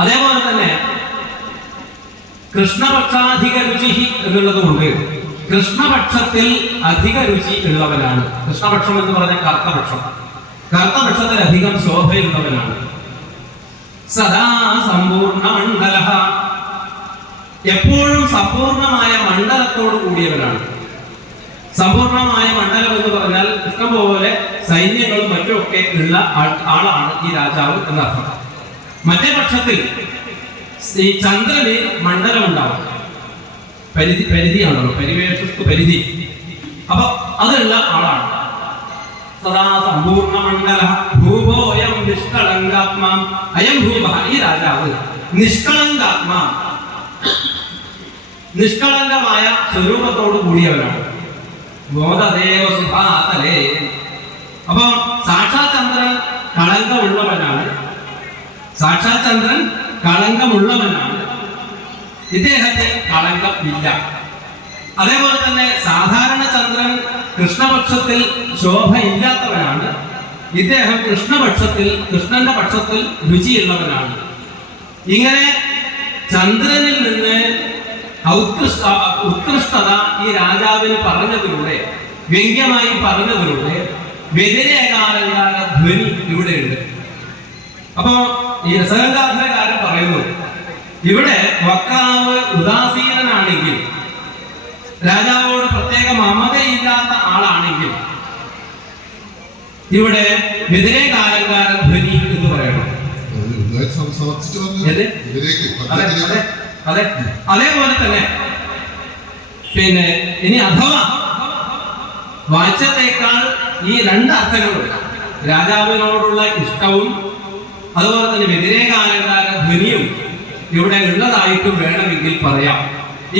അതേപോലെ തന്നെ കൃഷ്ണപക്ഷാധിക രുചി എന്നുള്ളതുകൊണ്ട് കൃഷ്ണപക്ഷത്തിൽ അധിക രുചി ഉള്ളവനാണ്. കൃഷ്ണപക്ഷം എന്ന് പറഞ്ഞ കറുത്തപക്ഷം, കറുത്തപക്ഷത്തിൽ അധികം ശോഭയുള്ളവനാണ്. സദാ സമ്പൂർണ്ണ മണ്ഡല, എപ്പോഴും സമ്പൂർണമായ മണ്ഡലത്തോട് കൂടിയവനാണ്. സമ്പൂർണമായ മണ്ഡലം എന്ന് പറഞ്ഞാൽ ഇഷ്ടംപോലെ സൈന്യങ്ങളും മറ്റുമൊക്കെ ഉള്ള ആളാണ് ഈ രാജാവ് എന്നർത്ഥം. മറ്റേ പക്ഷത്തിൽ ഈ ചന്ദ്രന് മണ്ഡലം ഉണ്ടാവും, പരിധിയാണല്ലോ, പരിവേഷസ്തു പരിധി. അപ്പൊ അതുള്ള ആളാണ്. സദാ സമ്പൂർണ്ണ മണ്ഡല ഭൂപോയം നിഷ്കളങ്കാത്മാ അയം ഭൂപ, ഈ രാജാവ് നിഷ്കളങ്കാത്മാ, നിഷ്കളങ്കമായ സ്വരൂപത്തോട് കൂടിയവനാണ്. ബോധദേവ സുധാതലേ, അപ്പൊ സാക്ഷാത് ചന്ദ്രൻ കളങ്കമുള്ളവനാണ്. സാക്ഷാത് ചന്ദ്രൻ കളങ്കമുള്ളവനാണ്, ഇദ്ദേഹത്തെ കളങ്കമില്ല. അതേപോലെ തന്നെ സാധാരണ ചന്ദ്രൻ കൃഷ്ണപക്ഷത്തിൽ ശോഭയില്ലാത്തവനാണ്, ഇദ്ദേഹം കൃഷ്ണന്റെ പക്ഷത്തിൽ രുചിയുള്ളവനാണ്. ഇങ്ങനെ ചന്ദ്രനിൽ നിന്ന് ഉത്കൃഷ്ടത ഈ രാജാവിന് പറഞ്ഞതിലൂടെ, വ്യംഗ്യമായി പറഞ്ഞതിലൂടെ വ്യതിരേകാലങ്കാര ധ്വനി ഇവിടെയുണ്ട്. അപ്പോ ഈ രസഗംഗാധരകാരൻ പറയുന്നു, ഇവിടെ വക്താവ് ഉദാസീനനാണെങ്കിൽ, രാജാവോട് പ്രത്യേക മമതയില്ലാത്ത ആളാണെങ്കിൽ ഇവിടെ വ്യതിരേകാലങ്കാര ധ്വനി എന്ന് പറയണം. അതെ, അതേപോലെ തന്നെ പിന്നെ ഇനി അഥവാ വാച്യത്തേക്കാൾ ഈ രണ്ട് അർത്ഥങ്ങളുണ്ട്. രാജാവിനോടുള്ള ഇഷ്ടവും അതുപോലെ തന്നെ വ്യതിരേകാലങ്കാര ധ്വനിയും ഇവിടെ ഉള്ളതായിട്ടും വേണമെങ്കിൽ പറയാം.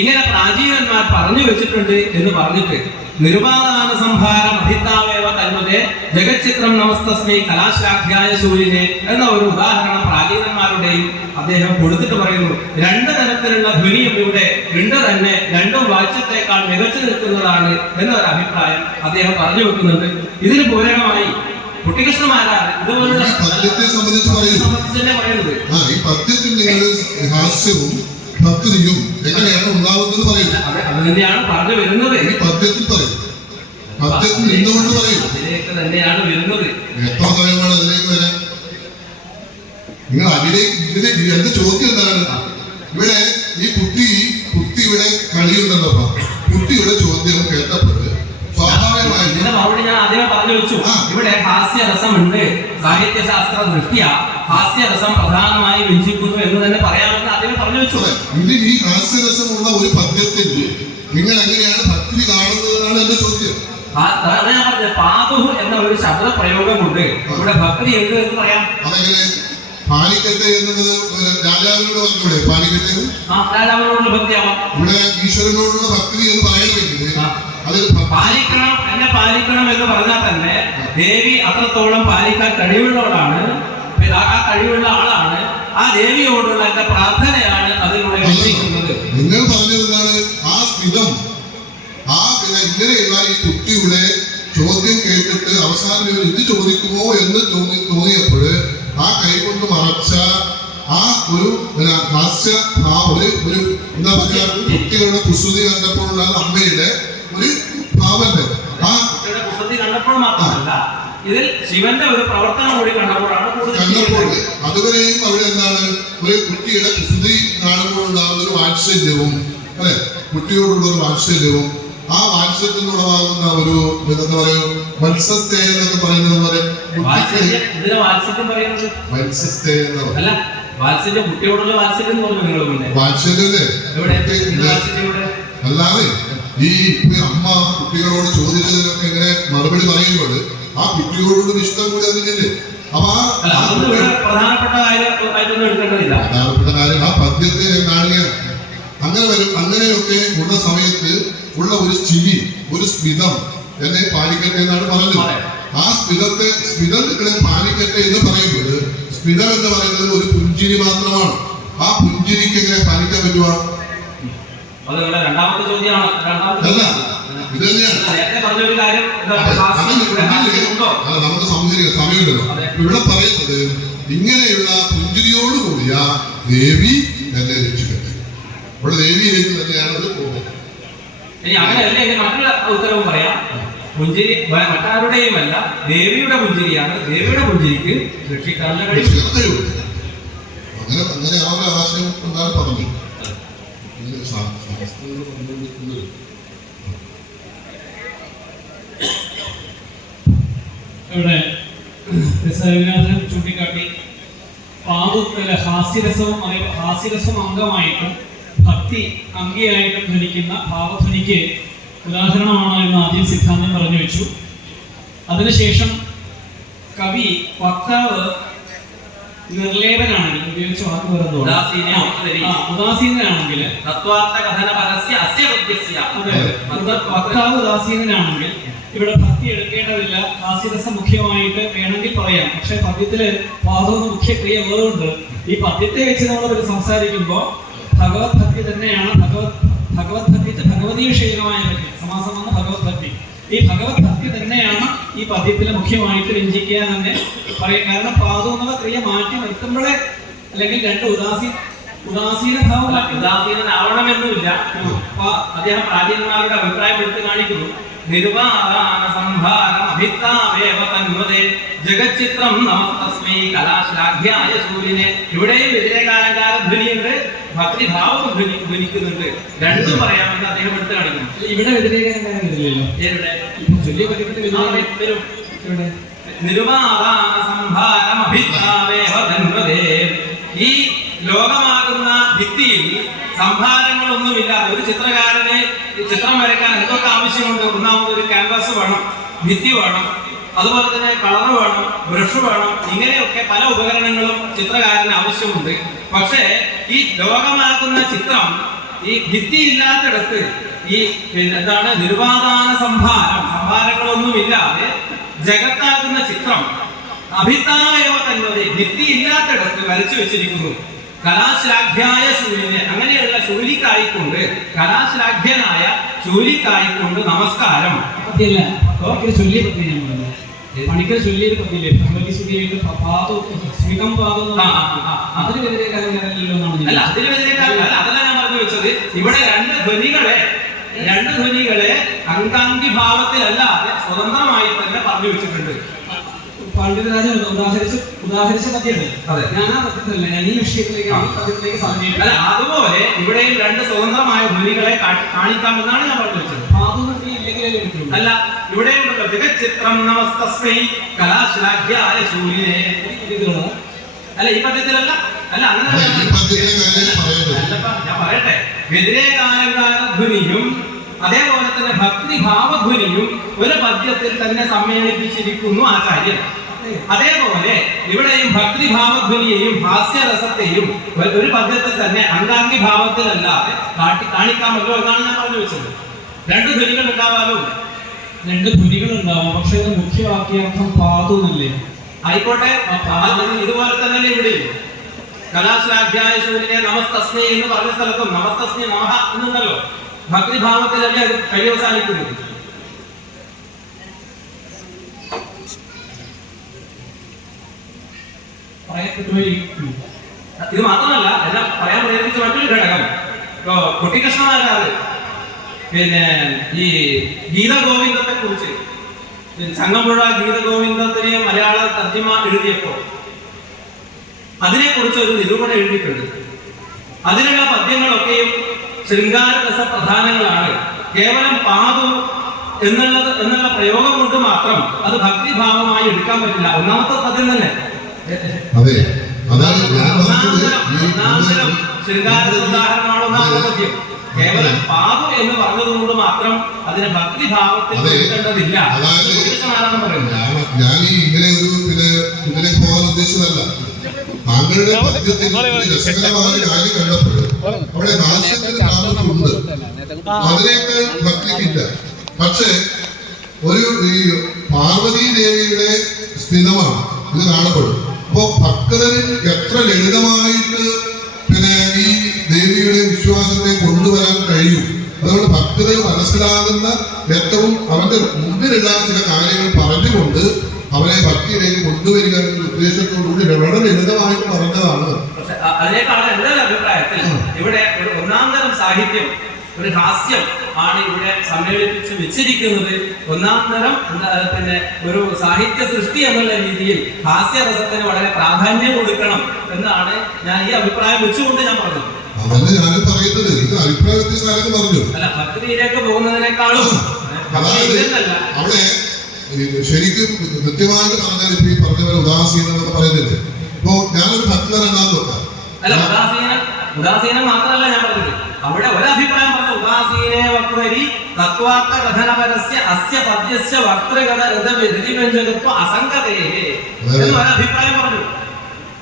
ഇങ്ങനെ പ്രാചീനന്മാർ പറഞ്ഞു വെച്ചിട്ടുണ്ട് എന്ന് പറഞ്ഞിട്ട് നിരുപാദാന സംഭാരം അഭിത്താവേവ തന്മതേ ജഗച്ചിത്രം നമസ്തസ്മൈ കലാശ്ലാഘ്യായ സൂര്യനെ എന്ന ഒരു ഉദാഹരണം പ്രാചീനന്മാരുടെയും അദ്ദേഹം കൊടുത്തിട്ട് പറയുന്നു. രണ്ട് തരത്തിലുള്ള ധ്വനിയും ഇവിടെ ഉണ്ട് തന്നെ, രണ്ടും വാച്യത്തെക്കാൾ മികച്ചു നിൽക്കുന്നതാണ് എന്നൊരു അഭിപ്രായം അദ്ദേഹം പറഞ്ഞു വെക്കുന്നുണ്ട്. ഇതിന് പൂരകമായി കുട്ടികൃഷ്ണമാരാണ് ഇതുപോലുള്ള പദ്യത്തെ സംബന്ധിച്ച് പറയുന്നത്. ഈ പദ്യത്തിൽ നിങ്ങൾ ഹാസ്യവും ഭക്തിയും എങ്ങനെയാണ് ഉണ്ടാവുന്നത് പറയുന്നത്. അത് തന്നെയാണ് പറഞ്ഞു വരുന്നത്. ഈ പദ്യത്തിൽ പറയും, പദ്യത്തിൽ നിന്നുകൊണ്ട് പറയും, അതിലേക്ക് തന്നെയാണ് വരുന്നത്. എത്ര സമയമാണ് അതിലേക്ക് വരാൻ? നിങ്ങൾ അതിലേക്ക് എന്റെ ചോദ്യം എന്താണ്? ഇവിടെ ഈ കുട്ടി ഇവിടെ കളിയുണ്ടല്ലോ, കുട്ടിയുടെ ചോദ്യം കേട്ടപ്പോൾ സ്വാഭാവികമായി മറുപടി ഞാൻ ആദ്യമേ പറഞ്ഞു വെച്ചു. ഇവിടെ ഹാസ്യരസമുണ്ട്, സാഹിത്യശാസ്ത്ര ദൃഷ്ട്യ ഹാസ്യരസം പ്രധാനമായി വ്യഞ്ചിക്കുന്നു എന്ന് തന്നെ പറയാമെന്ന് ആദ്യമേ പറഞ്ഞു വെച്ചു. ഇനി ഈ ഹാസ്യരസമുള്ള ഒരു പദ്യത്തിൽ നിങ്ങൾ എങ്ങനെയാണ് ഭക്തി കാണുന്നതാണ് എന്റെ ചോദ്യം. ഞാൻ പറഞ്ഞത് പാതുഹു എന്ന ഒരു ശബ്ദ പ്രയോഗമുണ്ട്, ഇവിടെ ഭക്തി ഉണ്ട് എന്ന് പറയാം. അതെങ്ങനെ? പാലിക്കട്ടെ എന്നുള്ളത് രാജാവിനോട് പറഞ്ഞൂടെ? പാലിക്കട്ടെ രാജാവിനോടുള്ള ഭക്തിയാവാം. ഇവിടെ ഈശ്വരനോടുള്ള ഭക്തി എന്ന് പറയണമെങ്കിൽ പാലിക്കണം, എന്നെ പാലിക്കണം എന്ന് പറഞ്ഞാൽ തന്നെ ദേവി അത്രത്തോളം പാലിക്കാൻ കഴിവുള്ളവളാണ്, ആ കഴിവുള്ള ആളാണ്. ആ ദേവിയോടുള്ള എന്റെ പ്രാർത്ഥനയാണ് അതിലൂടെ ലഭിക്കുന്നത്. നിങ്ങൾ പറഞ്ഞതാണ് ആ സ്ഥിതം, ഇങ്ങനെയുള്ള ഈ കുട്ടിയുടെ ചോദ്യം കേട്ടിട്ട് അവസാനം ഇവർ ഇത് ചോദിക്കുമോ എന്ന് തോന്നിയപ്പോൾ ആ കൈകൊണ്ട് മറച്ച ആ ഒരു ഹാസ്യ ഒരു എന്താ പറയുക, കുട്ടികളുടെ കുസൃതി കണ്ടപ്പോഴുള്ള അമ്മയുടെ ഒരു ഭാവന്റെ ആ കുട്ടിയുടെ കുസൃതി കണ്ടപ്പോൾ മാത്രമല്ല, ഇതിൽ ശിവന്റെ ഒരു പ്രവർത്തനം കൂടി കണ്ടപ്പോഴാണ് കണ്ടപ്പോൾ. അതുവരെയും അവിടെ എന്താണ്, ഒരു കുട്ടിയുടെ കുസൃതി കാണുമ്പോൾ ഉണ്ടാകുന്ന ഒരു വാത്സല്യവും, അല്ലെ, കുട്ടിയോടുള്ള ഒരു വാത്സല്യവും, ആ വാത്സല്യത്തിനുള്ളതാകുന്ന ഒരു എന്താ പറയുക, മത്സ്യസ്ഥേ എന്നൊക്കെ പറയുന്നത് പോലെ വാത്സല്യല്ലേ. അല്ലാതെ ഈ അമ്മ കുട്ടികളോട് ചോദിച്ചതിനൊക്കെ ഇങ്ങനെ മറുപടി പറയുമ്പോൾ ആ കുട്ടികളോട് ഇഷ്ടം കൂടി അതില്ലേ. അപ്പൊ പ്രധാനപ്പെട്ട കാര്യം ആ പദ്യത്തെ കാണുകയാണ്. അങ്ങനെ വരും. അങ്ങനെയൊക്കെ ഉള്ള സമയത്ത് ഉള്ള ഒരു ചിരി, ഒരു സ്മിതം എന്നെ പാലിക്കട്ടെ എന്നാണ് പറഞ്ഞത്. ആ സ്മിതങ്ങളെ പാലിക്കട്ടെ എന്ന് പറയുമ്പോൾ സ്മിതം എന്ന് പറയുന്നത് ഒരു പുഞ്ചിരി മാത്രമാണ്. ആ പുഞ്ചിരിക്ക് എങ്ങനെ പാലിക്കാൻ പറ്റുവാ? അല്ല, ഇത് തന്നെയാണ്. നമുക്ക് സംസാരിക്കാൻ സമയമുണ്ടല്ലോ. ഇവിടെ പറയുന്നത് ഇങ്ങനെയുള്ള പുഞ്ചിരിയോടുകൂടിയ ദേവി എന്നെ രക്ഷിക്കട്ടെ. അവിടെ ദേവിയിലേക്ക് തന്നെയാണ് അത് പോകുന്നത്. ഇനി അങ്ങനെയല്ലേ മറ്റുള്ള ഉത്തരവും പറയാം. പുഞ്ചിരി മറ്റാരുടെയുമല്ല, ദേവിയുടെ പുഞ്ചിരിയാണ്. ദേവിയുടെ പുഞ്ചിരിക്ക് രക്ഷിക്കാനുള്ള കഴിവ്. അങ്ങനെ ആ ഒരു ആശയം എന്താണ് പറഞ്ഞു. ശാസ്ത്രങ്ങൾ പറഞ്ഞുകൊണ്ടിരിക്കുന്നത് ഇവിടെ ചൂണ്ടിക്കാട്ടി ഹാസ്യരസം അംഗമായിട്ടും ഭക്തി അംഗിയായിട്ടും ധരിക്കുന്ന ഭാവധ്വനിക്ക് ഉദാഹരണമാണ് എന്ന് ആദ്യം സിദ്ധാന്തം പറഞ്ഞു വെച്ചു. അതിനുശേഷം കവി വക്താവ് നിർലേപനാണെങ്കിൽ ഉപയോഗിച്ച വാക്ക് വരുന്നത് ഉദാസീനനാണെങ്കിൽ വക്താവ് ഉദാസീനനാണെങ്കിൽ ഇവിടെ ഭക്തി എടുക്കേണ്ടതില്ല, ഹാസ്യരസം മുഖ്യമായിട്ട് വേണമെങ്കിൽ പറയാം. പക്ഷെ പദ്യത്തില് പാദവും മുഖ്യ ക്രിയ ഉള്ളതുകൊണ്ട് ഈ പദ്യത്തെ വെച്ച് നമ്മൾ സംസാരിക്കുമ്പോൾ ഭഗവത് ഭക്തി തന്നെയാണ്. ഭഗവത് ഭക്തി ഭഗവതീയശീലമായ ഭക്തി, സമാസം വന്ന ഭഗവത് ഭക്തി. ഈ ഭഗവത് ഭക്തി തന്നെയാണ് ഈ പദ്യത്തിലെ മുഖ്യമായിട്ട് രഞ്ജിക്കുക തന്നെ പറയാം. കാരണം പാദം എന്നുള്ള ക്രിയ മാറ്റി നിർത്തുമ്പോഴേ, അല്ലെങ്കിൽ രണ്ട് ഉദാസീന ഭാവം ഉദാസീനാവണമെന്നുമില്ല. അദ്ദേഹം പ്രാചീനന്മാരുടെ അഭിപ്രായം എടുത്ത് കാണിക്കുന്നു. നിർവാണ സംഭാരം അഭിത്താവേവ തന്വതേ ജഗച്ചിത്രം നമസ്തസ്മൈ കലാശ്ലാഘ്യായ സൂര്യനെ. ഇവിടെയും വ്യതിരേകാലങ്കാര ധ്വനിയുണ്ട്, ഭക്തിഭാവം ധ്വനിക്കുന്നുണ്ട്. രണ്ടും പറയാമെന്ന് അദ്ദേഹം എടുത്ത് കാണിക്കുന്നു. ഇവിടെ വ്യതിരേകാലങ്കാരം വരില്ലല്ലോ. നിർവാണ സംഭാരം അഭിത്താവേവ തന്വതേ. ഈ ലോകമാകുന്ന ഭിത്തിയിൽ സംഭാരങ്ങളൊന്നുമില്ല. ഒരു ചിത്രകാരന് ചിത്രം വരയ്ക്കാൻ എന്തൊക്കെ ആവശ്യമുണ്ട്? ഒന്നാമത് ഒരു ക്യാൻവാസ് വേണം, ഭിത്തി വേണം, അതുപോലെ തന്നെ കളർ വേണം, ബ്രഷ് വേണം. ഇങ്ങനെയൊക്കെ പല ഉപകരണങ്ങളും ചിത്രകാരന് ആവശ്യമുണ്ട്. പക്ഷേ ഈ ലോകമാകുന്ന ചിത്രം ഈ ഭിത്തി ഇല്ലാത്തിടത്ത് ഈ എന്താണ് നിർവാദാന സംഭാരങ്ങളൊന്നുമില്ലാതെ ജഗത്താകുന്ന ചിത്രം അഭിത്താവേവ തന്നെ ഭിത്തി ഇല്ലാത്തിടത്ത് വരച്ചു വെച്ചിരിക്കുന്നു. കലാശ്ലാഘ്യായ സൂര്യനെ, അങ്ങനെയുള്ള ശൂലിക്കായിക്കൊണ്ട്, കലാശ്ലാഘ്യനായ ശൂലിക്കായിക്കൊണ്ട് നമസ്കാരം. ചൊല്ലിയ പദ്ധതി ഞാൻ പറഞ്ഞു. പണിക്കൽ ചൊല്ലിയൊരു പദ്ധതിയില്ലേ ഭഗവതി സ്തുതിയായിട്ട് ശ്രീകം പാദം അതിന് വ്യതിരേകാലല്ലോ എന്നാണ്. അല്ല, അതിന് വ്യതിരേകാലല്ല, അതല്ല ഞാൻ പറഞ്ഞു വെച്ചത്. ഇവിടെ രണ്ട് ധ്വനികളെ അംഗാംഗി ഭാവത്തിലല്ലാതെ സ്വതന്ത്രമായി തന്നെ പറഞ്ഞു വെച്ചിട്ടുണ്ട്. പണ്ഡിതരാജൻ ഉദാഹരിച്ച പദ്യത്തിൽ ഞാൻ ആ പദ്യത്തിലല്ല, ഞാൻ ഈ വിഷയത്തിലേക്ക് അല്ല, അതുപോലെ ഇവിടെയും രണ്ട് സ്വതന്ത്രമായ ധ്വനികളെ കാണിക്കാമെന്നാണ് ഞാൻ പറഞ്ഞു വെച്ചത്. അല്ല, ഇവിടെയും ജഗച്ചിത്രം നമസ്തസ്മൈ കലാശ്ലാഘ്യായ സൂര്യനെ. അല്ല, ഈ പദ്യത്തിലല്ല. അല്ല, അങ്ങനെ ഞാൻ പറയട്ടെ. വ്യതിരേകാലങ്കാര ധ്വനിയും അതേപോലെ തന്നെ ഭക്തിഭാവധ്വനിയും ഒരു പദ്യത്തിൽ തന്നെ സമ്മേളിപ്പിച്ചിരിക്കുന്നു ആചാര്യൻ. അതേപോലെ ഇവിടെയും ഭക്തിഭാവധ്വനിയെയും ഹാസ്യരസത്തെയും ഒരു പദ്യത്തിൽ തന്നെ അംഗാംഗി ഭാവത്തിലല്ലാതെ കാണിക്കാമല്ലോ എന്നാണ് ഞാൻ പറഞ്ഞു വെച്ചത്. രണ്ട് ധ്വനികൾ ഉണ്ടാവാലോ. രണ്ട് ധ്വനികൾ ഉണ്ടാവും, പക്ഷെ അത് മുഖ്യവാക്യാർത്ഥം പാതുന്നല്ലേ. ആയിക്കോട്ടെ, ഇതുപോലെ തന്നെ ഇവിടെയും കലാശ്ലാഘ്യായ സൂര്യനെ നമസ്തസ്മൈ എന്ന് പറഞ്ഞ സ്ഥലത്തും നമസ്തസ്മൈ നമഃ എന്നുണ്ടല്ലോ. ഭക്തിഭാവത്തിലല്ലേ അത് പര്യവസാനിക്കുന്നത്. ഇത് മാത്രമല്ല, എല്ലാം പറയാൻ പ്രേരിപ്പിച്ച മറ്റൊരു ഘടകം കുട്ടിക്കൃഷ്ണമാരാറ് പിന്നെ ഈ ഗീതഗോവിന്ദത്തെ കുറിച്ച് ചങ്ങമ്പുഴ ഗീതഗോവിന്ദത്തിന് മലയാള തർജ്ജിമ എഴുതിയപ്പോൾ അതിനെക്കുറിച്ച് ഒരു നിരൂപണം എഴുതിയിട്ടുണ്ട്. അതിലുള്ള പദ്യങ്ങളൊക്കെയും ശൃംഗാരരസ പ്രധാനങ്ങളാണ്. കേവലം പാതു എന്നുള്ള പ്രയോഗം കൊണ്ട് മാത്രം അത് ഭക്തിഭാവമായി എടുക്കാൻ പറ്റില്ല. ഒന്നാമത്തെ പദ്യം തന്നെ ശൃംഗാരരസ ഉദാഹരണമാണ് ഒന്നാമത്തെ പദ്യം. കേവലം പാതു എന്ന് പറഞ്ഞതുകൊണ്ട് മാത്രം അതിനെ ഭക്തിഭാവത്തിൽ എടുക്കേണ്ടതില്ല. ഞാൻ ഇങ്ങനെ ഒരു ഇതിനെ പോകാൻ ഉദ്ദേശിച്ചതല്ല. താങ്കളുടെ പദ്യത്തിൽ രസകരമായ കാര്യം കണ്ടപ്പോൾ അവിടെ ഹാസ്യത്തിന് പ്രാമുഖ്യമുണ്ട്, അതിനേക്കാൾ ഭക്തിക്കില്ല. പക്ഷെ ഒരു ഈ പാർവതീ ദേവിയുടെ സ്ഥിതമാണ് ഇത് കാണപ്പെടും. അപ്പോ ഭക്തരിൽ എത്ര ലളിതമായിട്ട് ഈ ദേവിയുടെ വിശ്വാസത്തെ കൊണ്ടുവരാൻ കഴിയും. അതുകൊണ്ട് ഭക്തരെ മനസ്സിലാകുന്ന ഏറ്റവും അവന്റെ മുമ്പിലുള്ള ചില കാര്യങ്ങൾ പറഞ്ഞുകൊണ്ട് അവരെ ഭക്തിയിലേക്ക് കൊണ്ടുവരിക എന്ന ഉദ്ദേശത്തോടുകൂടി വളരെ ലളിതമായിട്ട് പറഞ്ഞതാണ്. അതിനേക്കാൾ എൻ്റെ ഒരു അഭിപ്രായത്തിൽ ഇവിടെ ഒരു ഒന്നാം തരം സാഹിത്യം, ഒരു ഹാസ്യം ആണ് ഇവിടെ സമ്മേളിപ്പിച്ച് വെച്ചിരിക്കുന്നത്. ഒന്നാം തരം പിന്നെ ഒരു സാഹിത്യ സൃഷ്ടി എന്നുള്ള രീതിയിൽ ഹാസ്യരസത്തിന് വളരെ പ്രാധാന്യം കൊടുക്കണം എന്നാണ് ഞാൻ ഈ അഭിപ്രായം വെച്ചുകൊണ്ട് ഞാൻ പറഞ്ഞത്. അതല്ലേ ഞാനും പറയുന്നത്. ഇത് അഭിപ്രായ വ്യത്യസ്തമായിട്ട് പറഞ്ഞു. അല്ല, ഭക്തിയിലേക്ക് പോകുന്നതിനേക്കാളും അവിടെ ശരിക്കും കൃത്യമായിട്ട് പറഞ്ഞാൽ ഇപ്പൊ ഈ പറഞ്ഞ പോലെ ഉദാസീനം എന്നൊക്കെ പറയുന്നത്. ഇപ്പൊ ഞാനൊരു ഭക്തൻ എന്നാന്ന് നോക്കാം. അല്ല, ഉദാസീനം മാത്രമല്ല ഞാൻ പറഞ്ഞത്. അവിടെ ഒരഭിപ്രായം പറഞ്ഞ ഉദാസീനേ വക്തരി തത്വാർത്ഥ കഥനപരസ്യ അസ്യ പദ്യസ്യ വക്തൃഗത രതിവ്യഞ്ജകത്വ അസംഗതേഹേ എന്ന് ഒരഭിപ്രായം പറഞ്ഞു.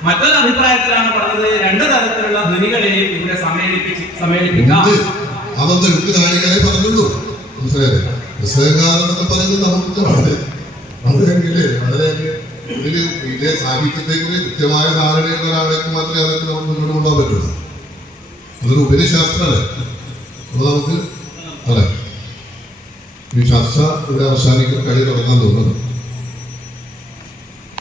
മറ്റൊരു അഭിപ്രായത്തിലാണ് പറഞ്ഞത് രണ്ട് തരത്തിലുള്ള ധ്വനികളെയും ഇവിടെ സമ്മേളിപ്പിക്കാം. അതൊന്ന് എടുത്ത് കാണിക്കാനേ പറഞ്ഞുള്ളൂ. മനസ്സിലായില്ലേ? പുസ്തകകാരെന്നൊക്കെ പറയുന്നത് നമുക്ക് വളരെ ഇതില് ഇതേ സാഹിത്യത്തെ കുറിച്ച് കൃത്യമായ ധാരണയുള്ള ഒരാളേക്ക് മാത്രമേ അതൊക്കെ നമുക്ക് മുന്നോട്ട് കൊണ്ടുപോകാൻ പറ്റുള്ളൂ. അതൊരു ഉപരിശാസ്ത്രമല്ലേ. അപ്പൊ നമുക്ക് അതെ ഈ ചർച്ച ഇവിടെ അവസാനിക്കുന്ന കഴിവ് തുടങ്ങാൻ തോന്നുന്നു.